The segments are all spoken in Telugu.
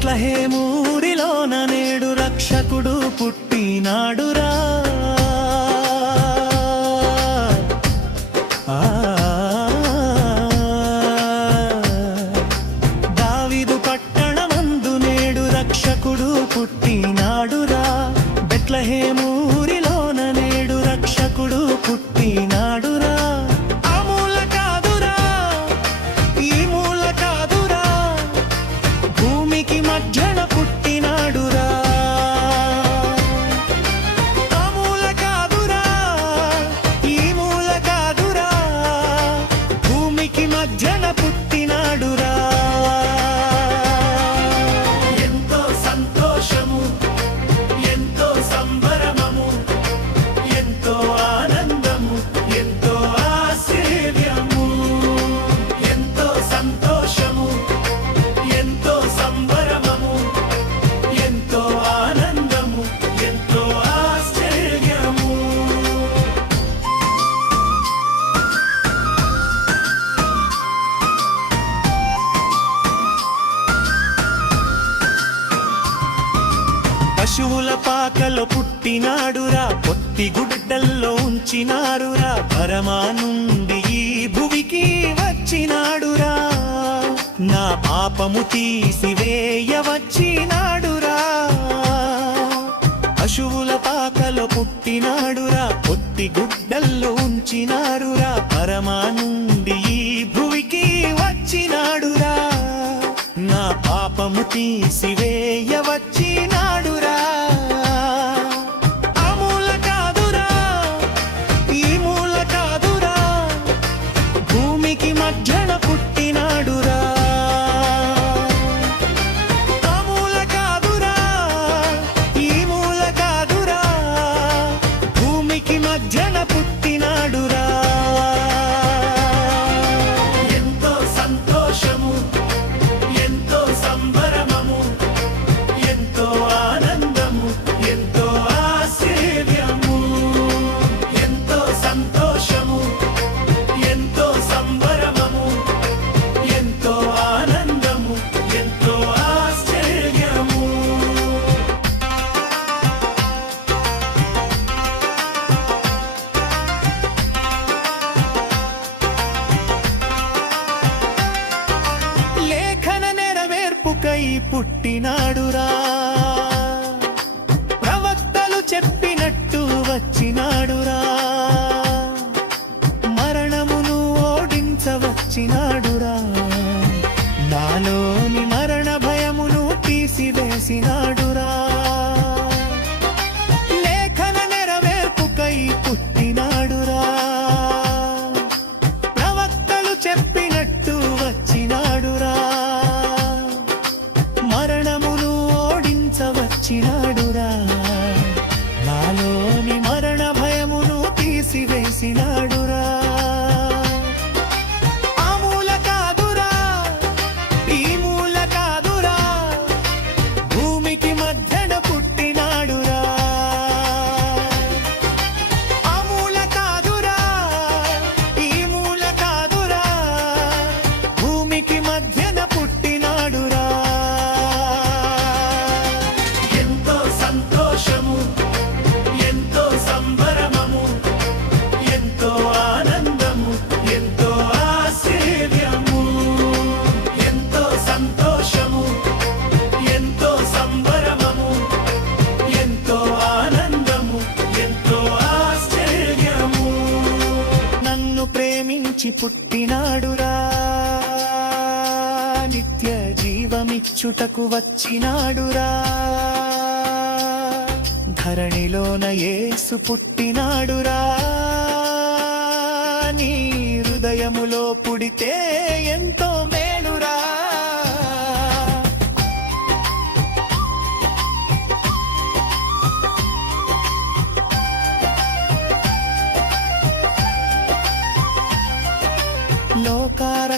పుట్టినాడురా బెట్లహేమూరిలోన నేడు రక్షకుడు పుట్టినాడురా దావిదు పట్టణమందు నేడు రక్షకుడు పుట్టినాడురా బెట్లహేమూరిలోన నేడు రక్షకుడు పుట్టినాడు పశువుల పాకలో పుట్టినాడురా పొత్తి గుడ్డల్లో ఉంచినారురా పరమా నుండి ఈ భువికి వచ్చినాడురా. నా పాపము తీసివేయ వచ్చినాడురా పశువుల పాకలో పుట్టినాడురా పొత్తి గుడ్డల్లో ఉంచినారురా పరమా నుండి ఈ భువికి వచ్చినాడురా. నా పాపము తీసి చెప్పినట్టు వచ్చినాడురా. నిలిచి పుట్టినాడురా. నిత్య జీవమిచ్చుటకు వచ్చినాడురా. ధరణిలోన యేసు పుట్టినాడురా. నీ హృదయములో పుడితే ఎంతో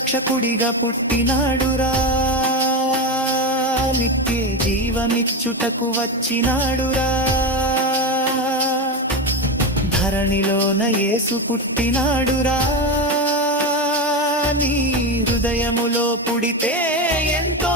రక్షకుడిగా పుట్టినాడురా. నిత్య జీవమిచ్చుటకు వచ్చినాడురా. ధరణిలోన యేసు పుట్టినాడురా. నీ హృదయములో పుడితే ఎంతో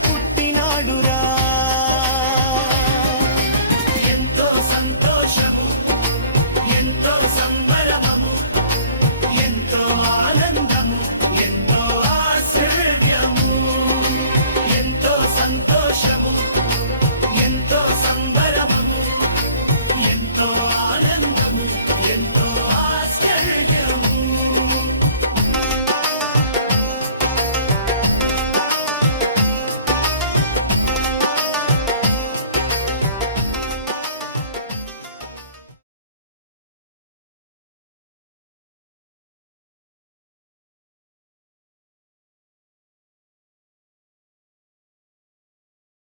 put